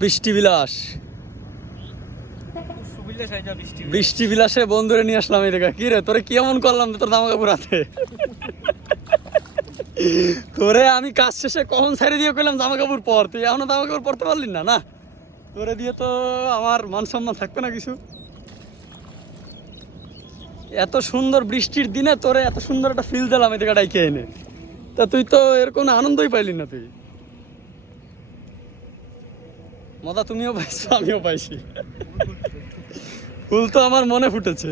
বৃষ্টি বিলাস, বৃষ্টি বিলাসে বন্ধুরে নিয়ে আসলাম এই দেখা। কি রে তোরে কেমন করলাম তোর জামা কাপড় হাতে? তোরে আমি কাজ শেষে কখন ছাড়ি দিয়ে করলাম জামা কাপড় পর, তুই এখনো জামা কাপড় পরতে পারলি না? না তোরে দিয়ে তো আমার মান সম্মান থাকবে না কিছু। এত সুন্দর বৃষ্টির দিনে তোরে এত সুন্দর একটা ফিল দিলাম এই জায়গাটাই কে এনে, তা তুই তো এর কোনো আনন্দই পাইলি না। তুই মজা তুমিও পাইছো আমিও পাইছি, ফুল তো আমার মনে ফুটেছে।